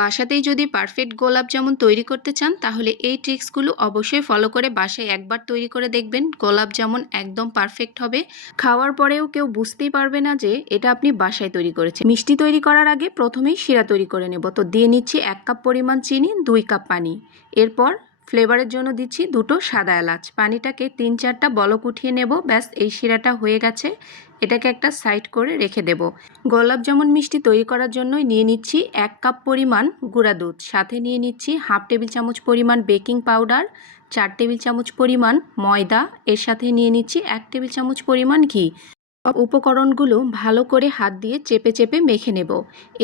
বাসাতেই যদি পারফেক্ট গোলাপ জামুন তৈরি করতে চান তাহলে এই ট্রিক্সগুলো অবশ্যই ফলো করে বাসায় একবার তৈরি করে দেখবেন। গোলাপ জামুন একদম পারফেক্ট হবে। খাওয়ার পরেও কেউ বুঝতেই পারবে না যে এটা আপনি বাসায় তৈরি করেছেন। মিষ্টি তৈরি করার আগে প্রথমেই শিরা তৈরি করে নেব। তো দিয়ে নিচ্ছি 1 কাপ পরিমাণ চিনি, 2 কাপ পানি। এরপর ফ্লেভারের জন্য দিচ্ছি 2টো সাদা এলাচ। পানিটাকে 3-4টা বলক উঠিয়ে নেব। ব্যাস এই শিরাটা হয়ে গেছে। এটাকে একটা সাইড করে রেখে দেব। গোলাপ জামুন মিষ্টি তৈরি করার জন্য নিয়ে নিচ্ছি 1 কাপ পরিমাণ গুঁড়া দুধ, সাথে নিয়ে নিচ্ছি হাফ টেবিল চামচ পরিমাণ বেকিং পাউডার, 4 টেবিল চামচ পরিমাণ ময়দা, এর সাথে নিয়ে নিচ্ছি 1 টেবিল চামচ পরিমাণ ঘি। উপকরণগুলো ভালো করে হাত দিয়ে চেপে চেপে মেখে নেব।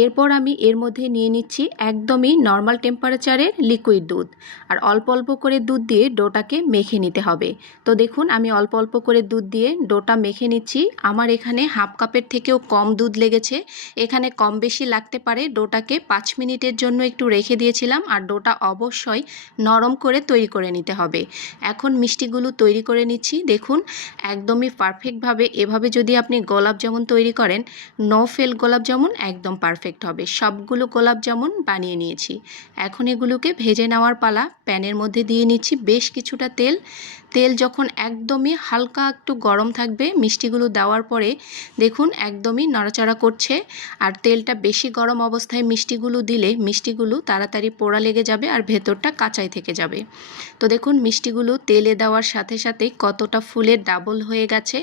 এরপর আমি এর মধ্যে নিয়ে নিচ্ছি একদমই নর্মাল টেম্পারেচারের লিকুইড দুধ। আর অল্প অল্প করে দুধ দিয়ে ডোটাকে মেখে নিতে হবে। তো দেখুন আমি অল্প অল্প করে দুধ দিয়ে ডোটা মেখে নিচ্ছি। আমার এখানে হাফ কাপের থেকেও কম দুধ লেগেছে। এখানে কম বেশি লাগতে পারে। ডোটাকে 5 মিনিটের জন্য একটু রেখে দিয়েছিলাম। আর ডোটা অবশ্যই নরম করে তৈরি করে নিতে হবে। এখন মিষ্টিগুলো তৈরি করে নিচ্ছি। দেখুন একদমই পারফেক্টভাবে এভাবে যদি আপনি গোলাপ জামুন তৈরি করেন, নো ফেল গোলাপ জামুন একদম পারফেক্ট হবে। সবগুলো গোলাপ জামুন বানিয়ে নিয়েছি। এখন এগুলোকে ভেজে নেওয়ার পালা। প্যানের মধ্যে দিয়ে নিচ্ছি বেশ কিছুটা তেল। তেল যখন একদমই হালকা একটু গরম থাকবে, মিষ্টিগুলো দেওয়ার পরে দেখুন একদমই নড়াচড়া করছে। আর তেলটা বেশি গরম অবস্থায় মিষ্টিগুলো দিলে মিষ্টিগুলো তাড়াতাড়ি পোড়া লেগে যাবে আর ভেতরটা কাঁচাই থেকে যাবে। তো দেখুন মিষ্টিগুলো তেলে দেওয়ার সাথে সাথে কতটা ফুলে ডাবল হয়ে গেছে।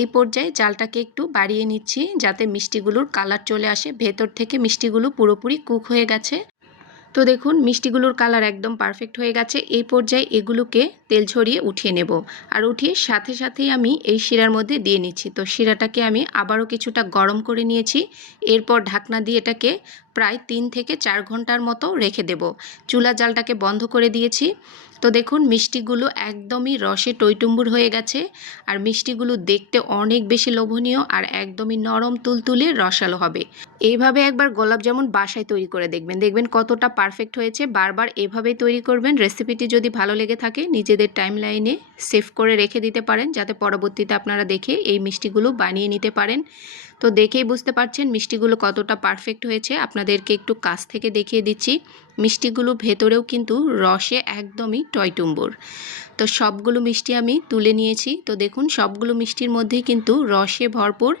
এই পর্যায়ে জালটাকে একটু বাড়িয়ে নিচ্ছি যাতে মিষ্টিগুলোর কালার চলে আসে। ভেতর থেকে মিষ্টিগুলো পুরোপুরি কুক হয়ে গেছে। তো দেখুন মিষ্টিগুলোর কালার একদম পারফেক্ট হয়ে গেছে। এই পর্যায়ে এগুলোকে তেল ছড়িয়ে উঠিয়ে নেব। আর উঠিয়ে সাথে সাথেই আমি এই শিরার মধ্যে দিয়ে নিচ্ছি। তো শিরাটাকে আমি আবারও কিছুটা গরম করে নিয়েছি। এরপর ঢাকনা দিয়ে এটাকে প্রায় 3 থেকে 4 ঘন্টার মতো রেখে দেব। চুলা জালটাকে বন্ধ করে দিয়েছি। তো দেখুন মিষ্টিগুলো একদমই রসে টইটুম্বুর হয়ে গেছে। আর মিষ্টিগুলো দেখতে অনেক বেশি লোভনীয় আর একদমই নরম তুলতুলে রসালো হবে। এইভাবে একবার গোলাপ জামুন বাসায় তৈরি করে দেখবেন, দেখবেন কতটা পারফেক্ট হয়েছে। বারবার এভাবেই তৈরি করবেন। রেসিপিটি যদি ভালো লেগে থাকে নিজেদের টাইমলাইনে সেভ করে রেখে দিতে পারেন যাতে পরবর্তীতে আপনারা দেখে এই মিষ্টিগুলো বানিয়ে নিতে পারেন। তো দেখেই বুঝতে পারছেন মিষ্টিগুলো কতটা পারফেক্ট হয়েছে। আপনাদেরকে একটু কাছ থেকে দেখিয়ে দিচ্ছি। মিষ্টিগুলো ভেতরেও কিন্তু রসে একদমই টইটুম্বুর। তো সবগুলো মিষ্টি আমি তুলে নিয়েছি। তো দেখুন সবগুলো মিষ্টির মধ্যেই কিন্তু রসে ভরপুর।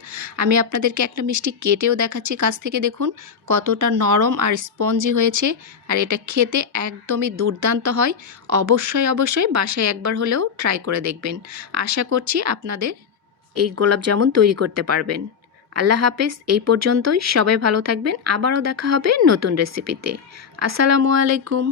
আমি আপনাদেরকে একটা মিষ্টি কেটেও দেখাচ্ছি কাছ থেকে। দেখুন কতটা নরম আর স্পঞ্জি হয়েছে। আর এটা খেতে একদমই দুর্দান্ত হয়। অবশ্যই অবশ্যই বাসায় একবার হলেও ট্রাই করে দেখবেন। আশা করছি আপনাদের এই গোলাপ জামুন তৈরি করতে পারবেন। আল্লাহ হাফেজ। এই পর্যন্তই। সবাই ভালো থাকবেন। আবারও দেখা হবে নতুন রেসিপিতে। আসসালামু আলাইকুম।